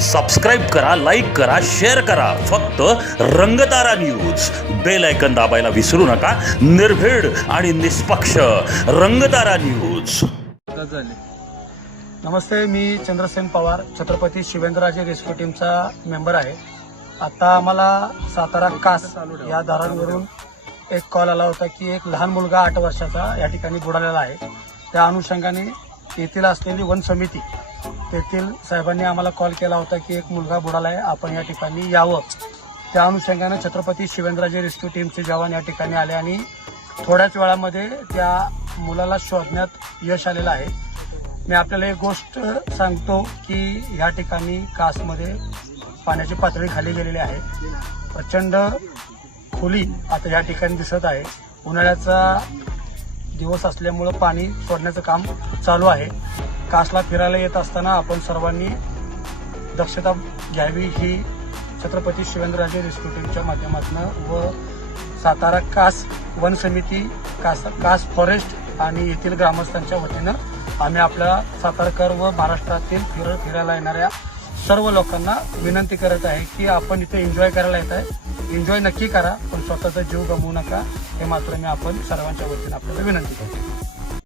Subscribe करा like करा share करा. फक्त रंगतारा न्यूज बेल ऐकन दाबायला विसरू नका. निर्भीड आणि निष्पक्ष रंगतारा न्यूज नमस्ते मी चंद्रसेन पवार छत्रपती शिवेंद्रराजे रेस्क्यू टीमचा मेंबर आहे. आता आम्हाला सातारा कास या दारांवरून एक कॉल आला होता की एक लहान मुलगा आठ वर्षाचा या ठिकाणी बुडालेला आहे. त्या अनुषंगाने येथील असलेली वन समिती तेथील साहेबांनी आम्हाला कॉल केला होता की एक मुलगा बुडाला आहे आपण या ठिकाणी यावं. त्या अनुषंगाने छत्रपती शिवेंद्राजी रेस्क्यू टीमचे जवान या ठिकाणी आले आणि थोड्याच वेळामध्ये त्या मुलाला शोधण्यात यश आलेलं आहे. मी आपल्याला एक गोष्ट सांगतो की या ठिकाणी कासमध्ये पाण्याची पातळी खाली गेलेली आहे. प्रचंड खोली आता या ठिकाणी दिसत आहे. उन्हाळ्याचा दिवस असल्यामुळं पाणी सोडण्याचं काम चालू आहे. कासला फिरायला येत असताना आपण सर्वांनी दक्षता घ्यावी ही छत्रपती शिवेंद्रराजे रेस्क्यू टीमच्या माध्यमातून व सातारा कास वन समिती कास कास फॉरेस्ट आणि येथील ग्रामस्थांच्या वतीनं आम्ही आपल्या सातारकर व महाराष्ट्रातील फिर फिरायला येणाऱ्या सर्व लोकांना विनंती करत आहे की आपण इथे एन्जॉय करायला येत आहे. एन्जॉय नक्की करा पण स्वतःचा जीव गमवू नका. हे मात्र मी आपण सर्वांच्या वतीनं आपल्याला विनंती करतो.